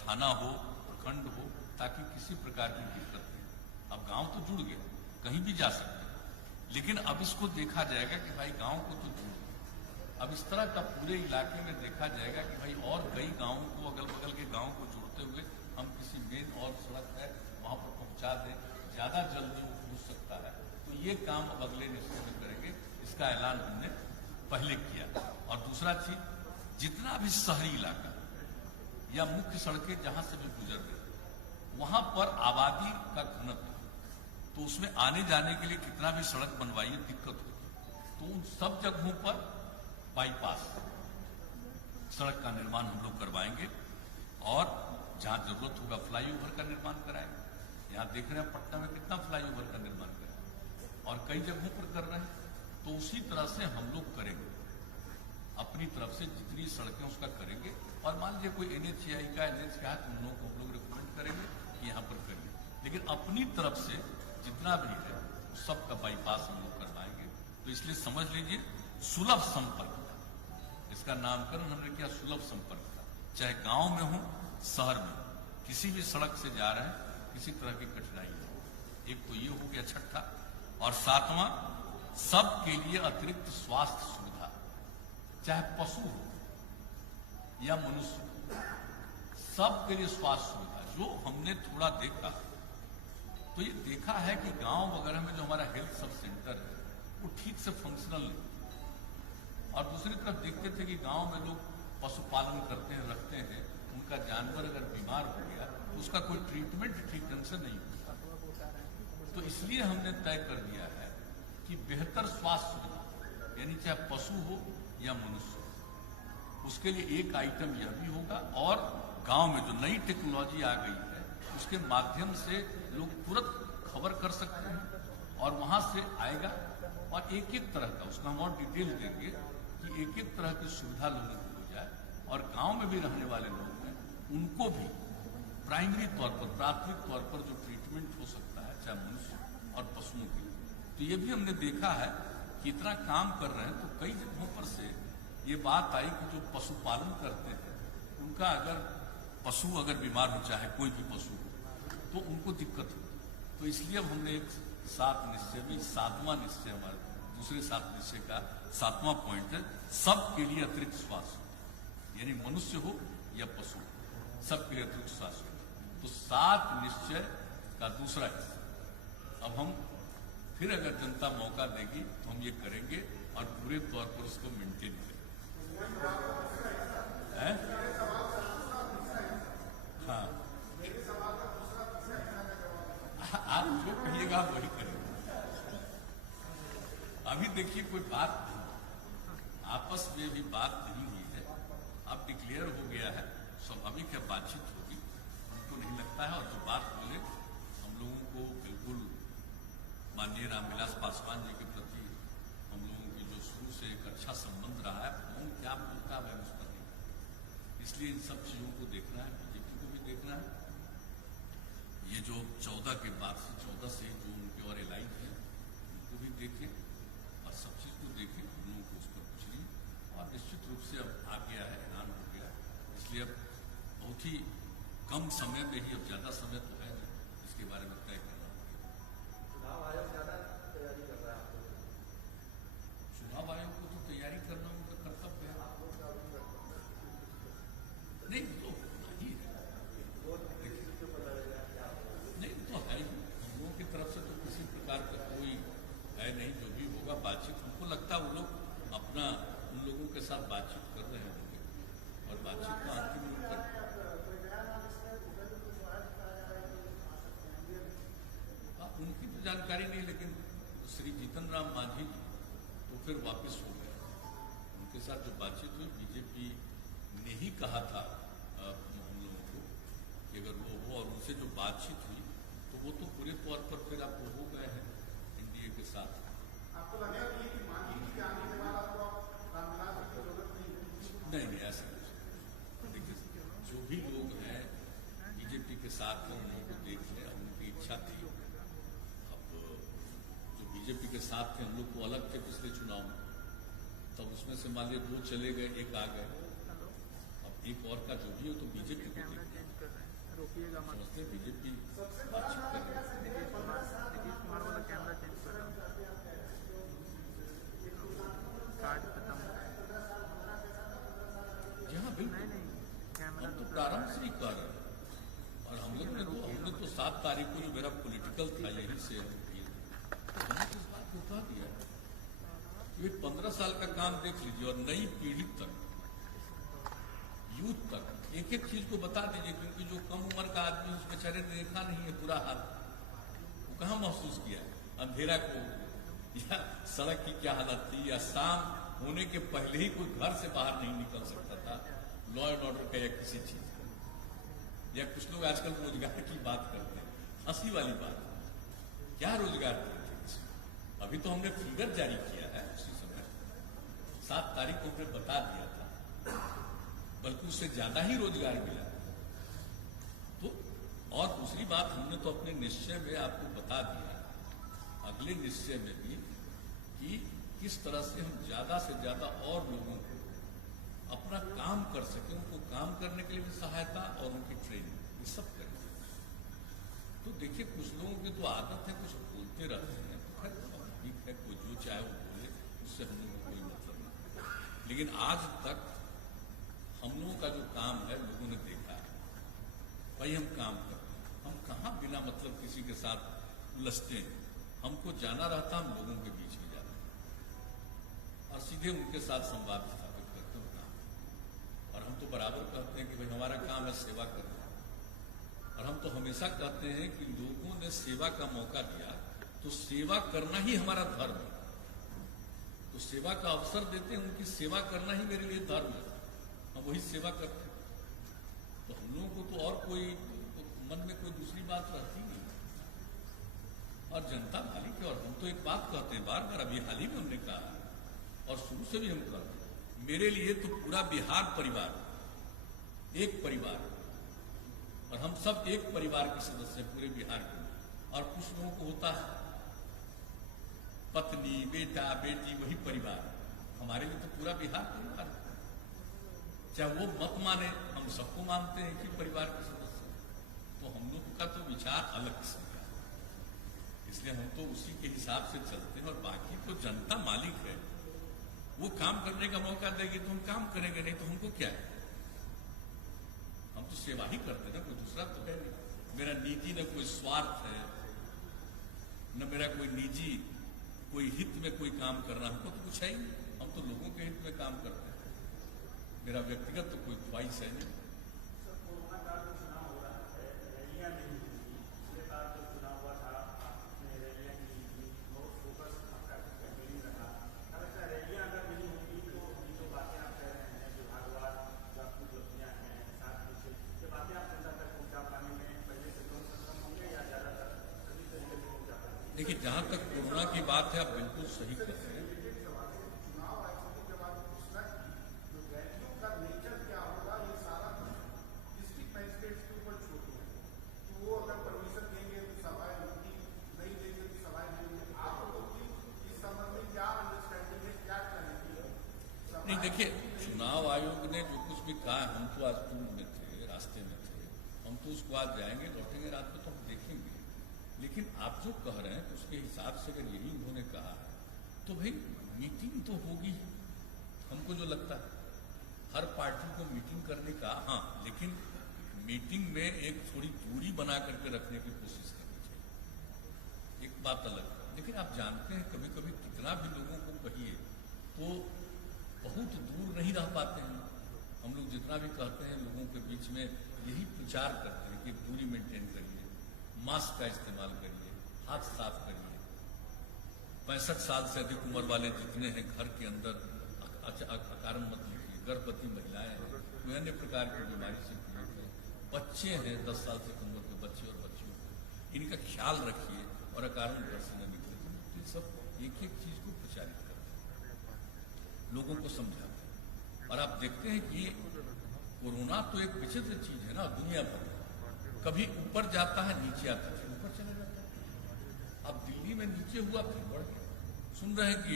थाना हो, प्रखंड हो, ताकि किसी प्रकार की दिक्कत नहीं। अब गांव तो जुड़ गया, कहीं भी जा सकते हैं, लेकिन अब इसको देखा जाएगा कि भाई गांव को तो जुड़, अब इस तरह का पूरे इलाके में देखा जाएगा कि भाई और कई गांवों को, अगल बगल के गांव को जोड़ते हुए हम किसी मेन और सड़क है वहां पर पहुंचा दें, ज्यादा जल्दी वो पहुंच सकता है। तो ये काम अब अगले निश्चय में करेंगे, इसका ऐलान हमने पहले किया। और दूसरा चीज, जितना भी शहरी इलाका या मुख्य सड़कें जहां से भी गुजर रही, वहां पर आबादी का घनत्व, तो उसमें आने जाने के लिए कितना भी सड़क बनवाइए दिक्कत होती, तो उन सब जगहों पर बाईपास सड़क का निर्माण हम लोग करवाएंगे। और जहां जरूरत होगा फ्लाईओवर का निर्माण कराएंगे। यहां देख रहे हैं पटना में कितना फ्लाईओवर का निर्माण करें, और कई जगहों पर कर रहे हैं। तो उसी तरह से हम लोग करेंगे, अपनी तरफ से जितनी सड़कें उसका करेंगे। और मान लीजिए कोई NHAI का, NH का है, तो उन लोगों को हम लोग रिकमेंड करेंगे कि यहाँ पर करिए, लेकिन अपनी तरफ से जितना भी है सबका बाईपास हम लोग करवाएंगे। तो इसलिए समझ लीजिए सुलभ संपर्क, इसका नामकरण हमने किया सुलभ संपर्क का। चाहे गांव में हो, शहर में, किसी भी सड़क से जा रहे हैं, किसी तरह की कठिनाई नहीं। एक तो ये हो गया छठा। और सातवां, सबके लिए अतिरिक्त स्वास्थ्य सुविधा, चाहे पशु हो या मनुष्य हो, सबके लिए स्वास्थ्य सुविधा। जो हमने थोड़ा देखा, तो ये देखा है कि गांव वगैरह में जो हमारा हेल्थ सब सेंटर है वो ठीक से फंक्शनल नहीं। और दूसरी तरफ देखते थे कि गांव में लोग पशुपालन करते हैं, रखते हैं, उनका जानवर अगर बीमार हो गया तो उसका कोई ट्रीटमेंट ठीक ढंग से नहीं होता। तो इसलिए हमने तय कर दिया है कि बेहतर स्वास्थ्य सुविधा, यानी चाहे पशु हो या मनुष्य हो। उसके लिए एक आइटम यह भी होगा, और गांव में जो नई टेक्नोलॉजी आ गई है उसके माध्यम से लोग तुरंत खबर कर सकते हैं और वहां से आएगा, और एक एक तरह का उसका हम और डिटेल देंगे कि एक एक तरह की सुविधा लोगों को हो जाए, और गांव में भी रहने वाले लोग हैं उनको भी प्राइमरी तौर पर, प्राथमिक तौर पर जो ट्रीटमेंट हो सकता है चाहे मनुष्य और पशुओं के लिए। तो ये भी हमने देखा है कि इतना काम कर रहे हैं, तो कई जगहों पर से ये बात आई कि जो पशुपालन करते हैं उनका पशु अगर बीमार हो, चाहे कोई भी पशु हो, तो उनको दिक्कत हो। तो इसलिए अब हमने एक 7 निश्चय भी, 7वां निश्चय हमारे दूसरे 7 निश्चय का 7वां पॉइंट है, सबके लिए अतिरिक्त स्वास्थ्य, यानी मनुष्य हो या पशु हो, सबके लिए अतिरिक्त स्वास्थ्य। तो 7 निश्चय का दूसरा हिस्सा अब हम फिर अगर जनता मौका देगी तो हम ये करेंगे और पूरे तौर पर उसको मेंटेन करेंगे। हाँ, आप जो कहिएगा आप वही करेंगे। अभी देखिए कोई बात आपस में भी बात नहीं हुई है, अब डिक्लेयर हो गया है, स्वाभाविक है बातचीत होगी, हमको नहीं लगता है। और जो बात बोले हम लोगों को बिल्कुल माननीय रामविलास पासवान जी के प्रति हम लोगों की जो शुरू से एक अच्छा संबंध रहा है, कौन क्या बोलता है उस पर नहीं, इसलिए इन सब चीजों को देखना है, बीजेपी को भी देखना है। ये जो 14 के बाद से 14 से जो उनके और एलाइन है उनको भी देखें और सब चीज को देखें, उन लोगों को उस पर पूछिए। और निश्चित रूप से अब आ गया है, ऐलान हो गया, इसलिए अब बहुत ही कम समय में ही, अब ज्यादा समय तो है नहीं, इसके बारे में तय करना होगा। चुनाव आयोग ज्यादा तैयारी कर रहा है, चुनाव आयोग को तो तैयारी करना उनका कर्तव्य है। नहीं तो नहीं है, नहीं तो है ही, हम लोगों की तरफ से तो किसी प्रकार का कोई है नहीं, जो भी होगा बातचीत, हमको लगता है वो लोग अपना उन लोगों के साथ बातचीत कर रहे होंगे और बातचीत का अंतिम रूप कर, उनकी तो जानकारी नहीं, लेकिन श्री जीतन राम मांझी जी तो फिर वापस हो गए, उनके साथ जो बातचीत हुई बीजेपी ने ही कहा था हम लोगों को कि अगर वो हो, और उनसे जो बातचीत हुई तो वो तो पूरे तौर पर फिर आप हो गए हैं एनडीए के साथ। आपको लगेगा कि मांझी जी के आने के बाद आपको रामविलास की जरूरत नहीं? नहीं, ऐसा नहीं। देखिए जो भी लोग हैं बीजेपी के साथ में, उन लोगों को देख लें, उनकी इच्छा थी। अब जो बीजेपी के साथ थे हम लोग को अलग थे पिछले चुनाव में, तब उसमें से मान लीजिए 2 चले गए, 1 आ गए, अब एक और का जो भी हो तो बीजेपी को समझते बीजेपी बातचीत कर रही है। जी हाँ बिल्कुल, हम तो प्रारंभ से ही कर रहे हैं, और हमने तो 7 तारीख को जो मेरा पॉलिटिकल था यही से इस बात को कहा दिया। ये 15 साल का काम देख लीजिए, और नई पीढ़ी तक, यूथ तक एक एक चीज को बता दीजिए, क्योंकि जो कम उम्र का आदमी उस बेचारे ने देखा नहीं है पूरा हाल, वो कहाँ महसूस किया है अंधेरा को, या सड़क की क्या हालत थी, या शाम होने के पहले ही कोई घर से बाहर नहीं निकल सकता था लॉ एंड ऑर्डर का या किसी चीज का। या कुछ लोग आजकल रोजगार की बात करते हैं, हंसी वाली बात, क्या रोजगार देते? अभी तो हमने फिगर जारी किया है, उसी समय 7 तारीख को हमने बता दिया था, बल्कि उससे ज्यादा ही रोजगार मिला। तो और दूसरी बात, हमने तो अपने निश्चय में आपको बता दिया, अगले निश्चय में भी, कि किस तरह से हम ज्यादा से ज्यादा और लोगों को अपना काम कर सके, उनको काम करने के लिए भी सहायता और उनकी ट्रेनिंग, ये सब करेंगे। तो देखिए कुछ लोगों की तो आदत है, कुछ बोलते रहते हैं, ठीक है, कोई जो चाहे वो बोले, उससे हम लोगों को कोई मतलब नहीं। लेकिन आज तक हम लोगों का जो काम है लोगों ने देखा है, भाई हम काम करते हैं, हम कहाँ बिना मतलब किसी के साथ उलझते हैं, हमको जाना रहता, हम लोगों के बीच में जाते हैं और सीधे उनके साथ संवाद स्थापित करते हैं काम। और हम तो बराबर कहते हैं कि भाई हमारा काम है सेवा करना, और हम तो हमेशा कहते हैं कि लोगों ने सेवा का मौका दिया तो सेवा करना ही हमारा धर्म है। तो सेवा का अवसर देते हैं, उनकी सेवा करना ही मेरे लिए धर्म है, हम वही सेवा करते हैं। तो हम लोगों को तो और कोई तो मन में कोई दूसरी बात रहती नहीं। और जनता मालिक है, और हम तो एक बात कहते हैं बार बार, अभी हाल ही में हमने कहा और शुरू से भी हम कहते हैं, मेरे लिए तो पूरा बिहार परिवार एक परिवार, और हम सब एक परिवार के सदस्य हैं पूरे बिहार के। और कुछ लोगों को होता है पत्नी बेटा बेटी वही परिवार, हमारे लिए तो पूरा बिहार परिवार है। चाहे वो मत माने, हम सबको मानते हैं कि परिवार के सदस्य। तो हम लोग का तो विचार अलग किस्म का, इसलिए हम तो उसी के हिसाब से चलते हैं। और बाकी तो जनता मालिक है, वो काम करने का मौका देगी तो हम काम करेंगे, नहीं तो हमको क्या है, हम तो सेवा ही करते हैं ना, कोई दूसरा तो है नहीं। मेरा निजी न कोई स्वार्थ है, न मेरा कोई निजी कोई हित में कोई काम करना, हमको तो कुछ है ही नहीं। हम तो लोगों के हित में काम करते हैं, मेरा व्यक्तिगत तो कोई ख्वाहिश है नहीं। देखिए, जहां तक कोरोना की बात है, आप बिल्कुल सही कह रहे हैं। नहीं, देखिए, चुनाव आयोग ने जो कुछ भी कहा, हम तो आज टूर में थे, रास्ते में थे, हम तो उसको आज जाएंगे लौटेंगे, रात में तो हम देखेंगे। लेकिन आप जो कह रहे हैं तो उसके हिसाब से अगर यही उन्होंने कहा है तो भाई मीटिंग तो होगी। हमको जो लगता है हर पार्टी को मीटिंग करने का, हाँ, लेकिन मीटिंग में एक थोड़ी दूरी बना करके रखने की कोशिश करनी चाहिए, एक बात अलग है। लेकिन आप जानते हैं कभी कभी कितना भी लोगों को कहिए तो बहुत दूर नहीं रह पाते हैं। हम लोग जितना भी कहते हैं लोगों के बीच में यही प्रचार करते हैं कि दूरी मेंटेन करिए, मास्क का इस्तेमाल करिए, हाथ साफ करिए। 65 साल से अधिक उम्र वाले जितने हैं घर के अंदर अकारण मत लीजिए, गर्भवती महिलाएं हैं, कोई अन्य प्रकार की बीमारी से पीड़ित है, बच्चे हैं 10 साल से कम उम्र के बच्चे और बच्चियों को, इनका ख्याल रखिए और अकारण घर से न निकले। तो ये सब एक एक चीज को प्रचारित करते हैं, लोगों को समझाते हैं। और आप देखते हैं कि कोरोना तो एक विचित्र चीज है ना, दुनिया भर कभी ऊपर जाता है, नीचे आता है, ऊपर चला जाता है। अब दिल्ली में नीचे हुआ फिर बढ़ गया, सुन रहे हैं कि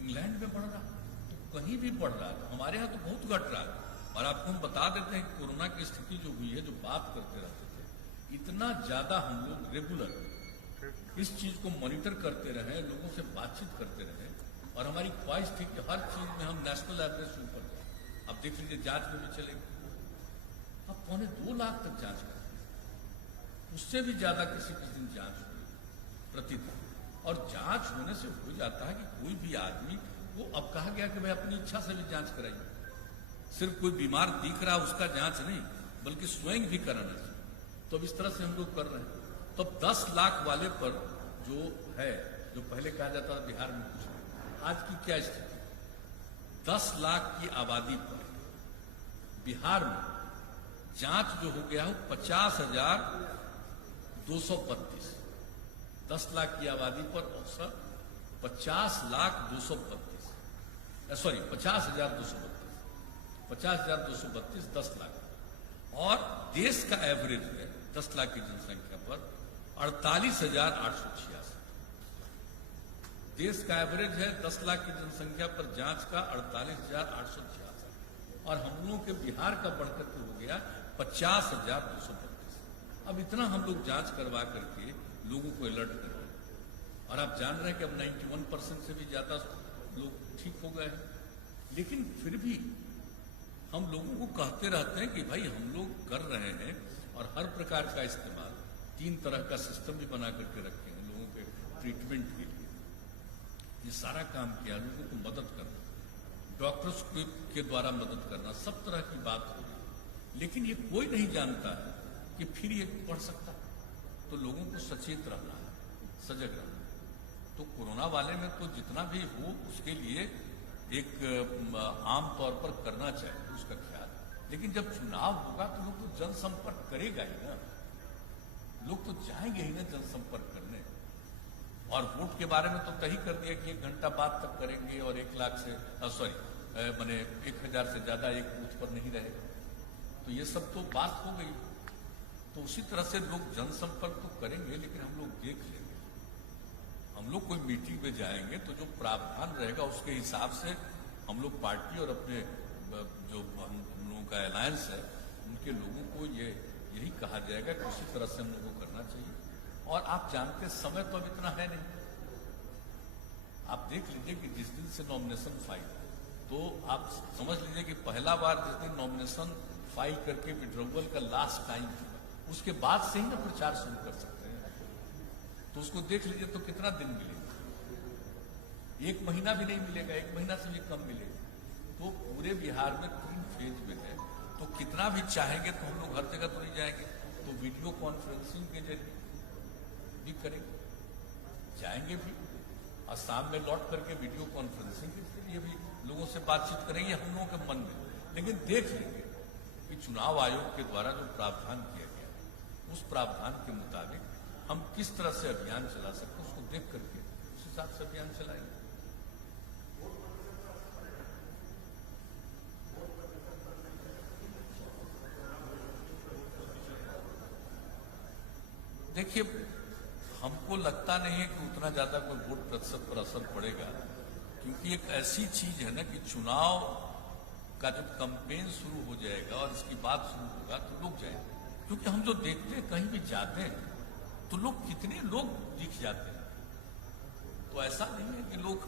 इंग्लैंड में बढ़ रहा, तो कहीं भी बढ़ रहा है, हमारे यहाँ तो बहुत घट रहा है। और आपको हम बता देते हैं कि कोरोना की स्थिति जो हुई है, जो बात करते रहते थे, इतना ज्यादा हम लोग रेगुलर इस चीज को मॉनिटर करते रहे, लोगों से बातचीत करते रहे, और हमारी ख्वाहिश थी कि हर चीज में हम नेशनल एवरेज से ऊपर जाए। अब देख लीजिए, जांच में भी चलेंगे, अब 2.25 लाख तक जांच करते हैं, उससे भी ज्यादा किसी दिन जांच हुई प्रतिदिन। और जांच होने से हो जाता है कि कोई भी आदमी को, अब कहा गया कि भाई अपनी इच्छा से भी जांच कराइए, सिर्फ कोई बीमार दिख रहा उसका जांच नहीं, बल्कि स्वयं भी कराना चाहिए। तो अब इस तरह से हम लोग कर रहे हैं। तो 10 लाख वाले पर जो है, जो पहले कहा जाता था बिहार में कुछ नहीं, आज की क्या स्थिति, 10 लाख की आबादी पर बिहार में जांच जो हो गया हो 50,232, 10 लाख की आबादी पर औसत 50,232, सॉरी 50,232, 50,232 10 लाख। और देश का एवरेज है 10 लाख की जनसंख्या पर 48,886। देश का एवरेज है 10 लाख की जनसंख्या पर जांच का 48,886, और हम लोगों के बिहार का बढ़कर के हो गया 50,232। अब इतना हम लोग जांच करवा करके लोगों को अलर्ट कर रहे हैं, और आप जान रहे हैं कि अब 91% से भी ज्यादा लोग ठीक हो गए हैं। लेकिन फिर भी हम लोगों को कहते रहते हैं कि भाई हम लोग कर रहे हैं, और हर प्रकार का इस्तेमाल, 3 तरह का सिस्टम भी बना करके रखे हैं लोगों के ट्रीटमेंट के लिए। ये सारा काम किया, लोगों को मदद करना, डॉक्टर्स के द्वारा मदद करना, सब तरह की बात हो रही। लेकिन ये कोई नहीं जानता है कि फिर ये बढ़ सकता है, तो लोगों को सचेत रहना है, सजग रहना है। तो कोरोना वाले में तो जितना भी हो उसके लिए एक आम तौर पर करना चाहिए उसका ख्याल। लेकिन जब चुनाव होगा तो लोग तो जनसंपर्क करेगा ही ना, लोग तो जाएंगे ही ना जनसंपर्क करने। और वोट के बारे में तो तय कर दिया कि 1 घंटा बाद तक करेंगे और 1 लाख से माने 1000 से ज्यादा एक बूथ पर नहीं रहेगा। तो ये सब तो बात हो गई। तो उसी तरह से लोग जनसंपर्क तो करेंगे, लेकिन हम लोग देख लेंगे। हम लोग कोई मीटिंग में जाएंगे तो जो प्रावधान रहेगा उसके हिसाब से हम लोग पार्टी और अपने जो हम लोगों का अलायंस है उनके लोगों को यही कहा जाएगा कि उसी तरह से हम लोगों को करना चाहिए। और आप जानते समय तो अब इतना है नहीं। आप देख लीजिए कि जिस दिन से नॉमिनेशन फाइल तो आप समझ लीजिए कि पहला बार जिस दिन नॉमिनेशन फाइल करके विड्रॉवल का लास्ट टाइम था, उसके बाद से ही ना प्रचार शुरू कर सकते हैं। तो उसको देख लीजिए तो कितना दिन मिलेगा, 1 महीना भी नहीं मिलेगा, 1 महीना से भी कम मिलेगा। तो पूरे बिहार में 3 फेज में है, तो कितना भी चाहेंगे तो हम लोग हर जगह तो नहीं जाएंगे, तो वीडियो कॉन्फ्रेंसिंग के जरिए भी करेंगे, जाएंगे भी और शाम में लौट करके वीडियो कॉन्फ्रेंसिंग के जरिए भी लोगों से बातचीत करेंगे हम लोगों के मन में। लेकिन देख लेंगे कि चुनाव आयोग के द्वारा जो प्रावधान किया गया उस प्रावधान के मुताबिक हम किस तरह से अभियान चला सकते हैं, उसको देख करके उस हिसाब से अभियान चलाएंगे। देखिए, हमको लगता नहीं है कि उतना ज्यादा कोई वोट प्रतिशत पर असर पड़ेगा, क्योंकि एक ऐसी चीज है ना कि चुनाव का जब कैंपेन शुरू हो जाएगा और इसकी बात शुरू होगा तो लोग जाएंगे। क्योंकि हम जो देखते हैं कहीं भी जाते हैं तो लोग कितने लोग दिख जाते हैं, तो ऐसा नहीं है कि लोग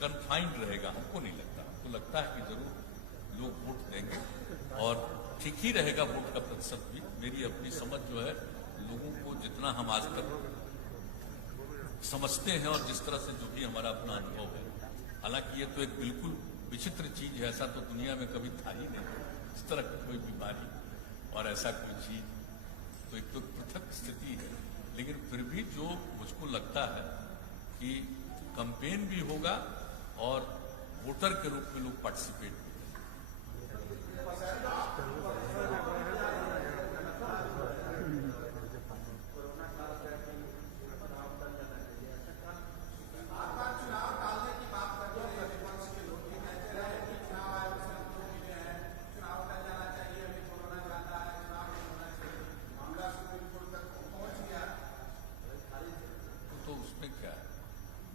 कन्फाइंड रहेगा, हमको नहीं लगता। हमको लगता है कि जरूर लोग वोट देंगे और ठीक ही रहेगा वोट का प्रतिशत भी। मेरी अपनी समझ जो है, लोगों को जितना हम आज तक समझते हैं और जिस तरह से जो भी हमारा अपना अनुभव है, हालांकि ये तो एक बिल्कुल विचित्र चीज है, ऐसा तो दुनिया में कभी था ही नहीं, इस तरह की कोई बीमारी और ऐसा कोई चीज, तो एक तो पृथक स्थिति है। लेकिन फिर भी जो मुझको लगता है कि कैंपेन भी होगा और वोटर के रूप में लोग पार्टिसिपेट भी।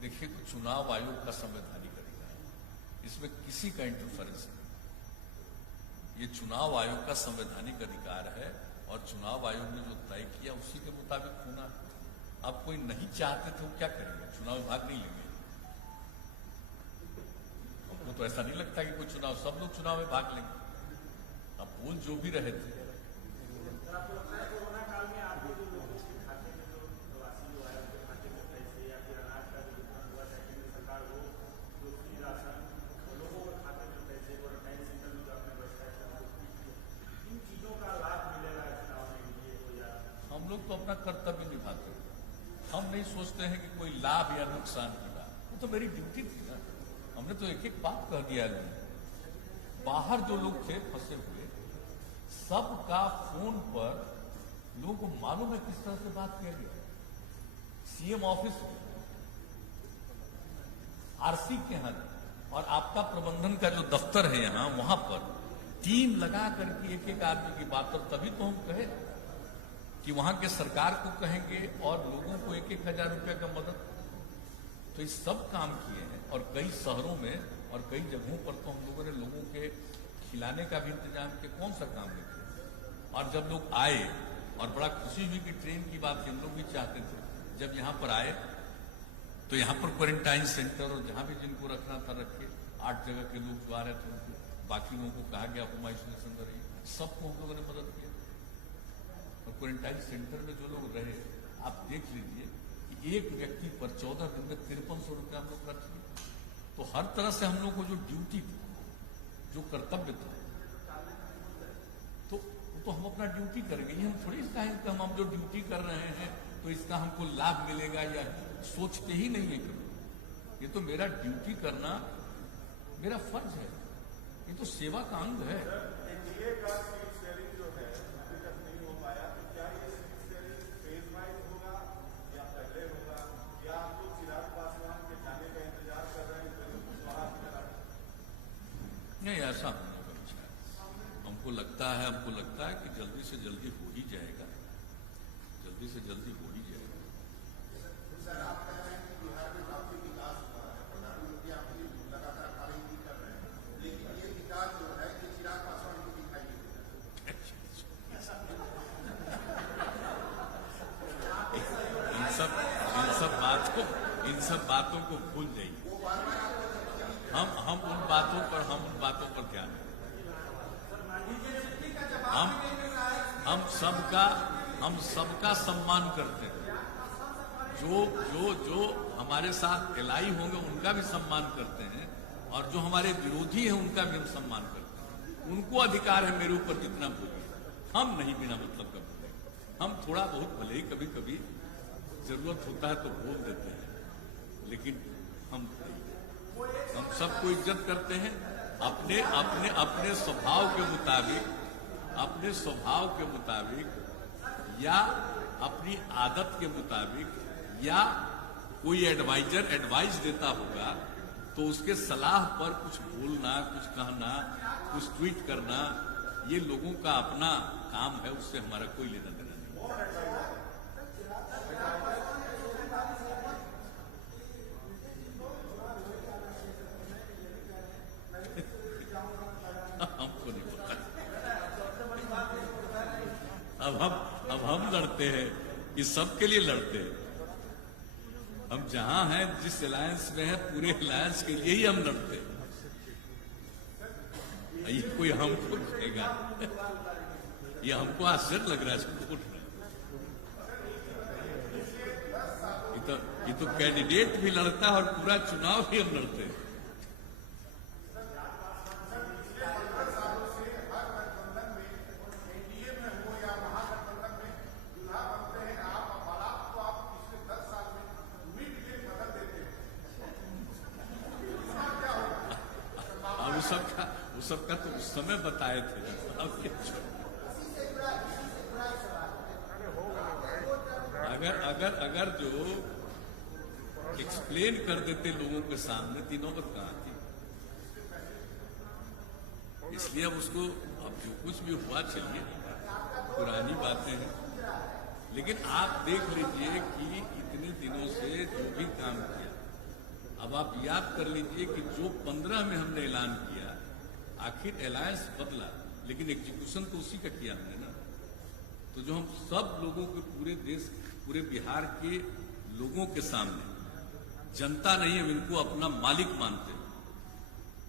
देखिए, तो चुनाव आयोग का संवैधानिक अधिकार है, इसमें किसी का इंटरफेरेंस नहीं। ये चुनाव आयोग का संवैधानिक अधिकार है और चुनाव आयोग ने जो तय किया उसी के मुताबिक होना है। अब कोई नहीं चाहते थे वो क्या करेंगे, चुनाव में भाग नहीं लेंगे। हमको तो ऐसा नहीं लगता कि कोई चुनाव, सब लोग चुनाव में भाग लेंगे। अब बोल जो भी रहे थे, लोग तो अपना कर्तव्य निभाते हैं। हम नहीं सोचते हैं कि कोई लाभ या नुकसान की बात, वो तो मेरी ड्यूटी थी ना। हमने तो एक एक बात कह दिया है। बाहर जो लोग थे फंसे हुए, सबका फोन पर लोगों को मालूम है किस तरह से बात किया गया। सीएम ऑफिस, आरसी के यहाँ और आपदा प्रबंधन का जो दफ्तर है यहाँ, वहां पर टीम लगा करके एक एक आदमी की बात। और तभी तो हम कहे कि वहां के सरकार को कहेंगे और लोगों को 1-1 हजार रुपए का मदद। तो ये सब काम किए हैं और कई शहरों में और कई जगहों पर तो हम लोगों ने लोगों के खिलाने का भी इंतजाम किया। कौन सा काम नहीं किया। और जब लोग आए और बड़ा खुशी हुई कि ट्रेन की बात हम लोग भी चाहते थे, जब यहाँ पर आए तो यहाँ पर क्वारंटाइन सेंटर और जहां भी जिनको रखना था रखे। 8 जगह के लोग जो आ रहे थे उनको, बाकी लोगों को कहा गया होम आइसोलेशन में रहिए। सबको हम लोगों ने मदद किया। और क्वारंटाइन सेंटर में जो लोग रहे, आप देख लीजिए कि एक व्यक्ति पर 14 दिन में 5300 रुपये हम लोग खर्च किए। तो हर तरह से हम लोग को जो ड्यूटी थी, जो कर्तव्य था, तो हम अपना ड्यूटी करेंगे। ये हम थोड़ी कहेंगे कि हम जो ड्यूटी कर रहे हैं तो इसका हमको लाभ मिलेगा, या सोचते ही नहीं है कभी। ये तो मेरा ड्यूटी करना मेरा फर्ज है, ये तो सेवा का अंग है। नहीं, ऐसा होने का विचार हमको लगता है कि जल्दी से जल्दी हो ही जाएगा, जल्दी से जल्दी हो ही जाएगा। सर, आप कह रहे हैं कि बिहार में काफी विकास हुआ है, प्रधानमंत्री आपकी लगातार तारीफ कर रहे हैं, लेकिन ये विकास जो है कि चिराग पासवान को दिखाई नहीं देता। इन सब बातों को भूल जाइए। हम उन बातों पर ध्यान दें। हम सबका सम्मान करते हैं। जो हमारे साथ एलाई होंगे उनका भी सम्मान करते हैं, और जो हमारे विरोधी हैं उनका भी हम सम्मान करते हैं। उनको अधिकार है मेरे ऊपर जितना बोले, हम नहीं बिना मतलब का बोले। हम थोड़ा बहुत भले ही कभी कभी जरूरत होता है तो बोल देते हैं, लेकिन हम सबको इज्जत करते हैं अपने स्वभाव के मुताबिक या अपनी आदत के मुताबिक, या कोई एडवाइस देता होगा तो उसके सलाह पर कुछ बोलना, कुछ कहना, कुछ ट्वीट करना, ये लोगों का अपना काम है, उससे हमारा कोई लेना देना नहीं। हमको नहीं पता। अब हम लड़ते हैं कि सबके लिए लड़ते हैं। हम जहां हैं, जिस अलायंस में है, पूरे अलायंस के लिए ही हम लड़ते हैं। ये कोई हमको कहेगा, ये हमको आश्चर्य लग रहा है इसको उठ रहे। ये तो कैंडिडेट भी लड़ता है और पूरा चुनाव भी हम लड़ते हैं। उस सबका तो उस समय बताए थे। अब अगर जो एक्सप्लेन कर देते लोगों के सामने, तीनों पर कहां थी। इसलिए अब उसको, अब जो कुछ भी हुआ, चलिए पुरानी बातें हैं, लेकिन आप देख लीजिए कि इतने दिनों से जो भी काम किया, अब आप याद कर लीजिए कि जो 15 में हमने ऐलान किया, आखिर अलायंस बदला, लेकिन एग्जीक्यूशन तो उसी का किया हमने ना। तो जो हम सब लोगों के, पूरे देश, पूरे बिहार के लोगों के सामने, जनता नहीं है, इनको अपना मालिक मानते हैं,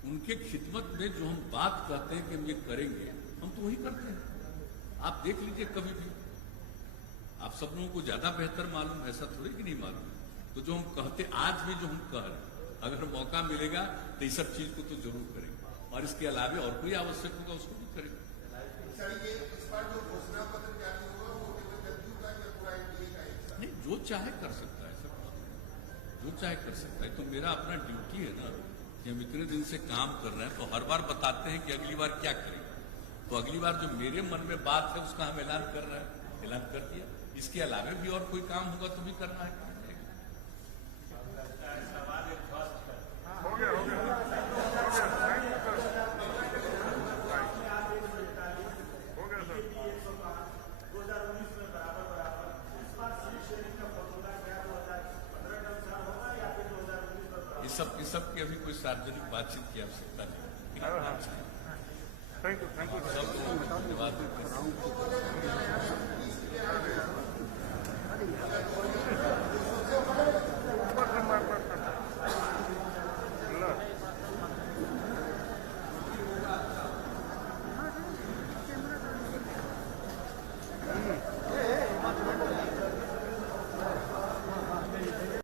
उनके खिदमत में जो हम बात कहते हैं कि हम ये करेंगे, हम तो वही करते हैं। आप देख लीजिए कभी भी, आप सब लोगों को ज्यादा बेहतर मालूम, ऐसा थोड़ी कि नहीं मालूम। तो जो हम कहते, आज भी जो हम कह रहे हैं, अगर मौका मिलेगा तो इस सब चीज को तो जरूर करेंगे, और इसके अलावा और कोई आवश्यक होगा उसको भी करेंगे। नहीं, जो चाहे कर सकता है सर, जो चाहे कर सकता है। तो मेरा अपना ड्यूटी है ना कि हम इतने दिन से काम कर रहे हैं, तो हर बार बताते हैं कि अगली बार क्या करेंगे। तो अगली बार जो मेरे मन में बात है उसका हम ऐलान कर रहे हैं, ऐलान कर दिया। इसके अलावा भी और कोई काम होगा तो भी करना है। हो गया। इस सब की अभी कोई सार्वजनिक बातचीत की आवश्यकता नहीं। Thank you. धन्यवाद।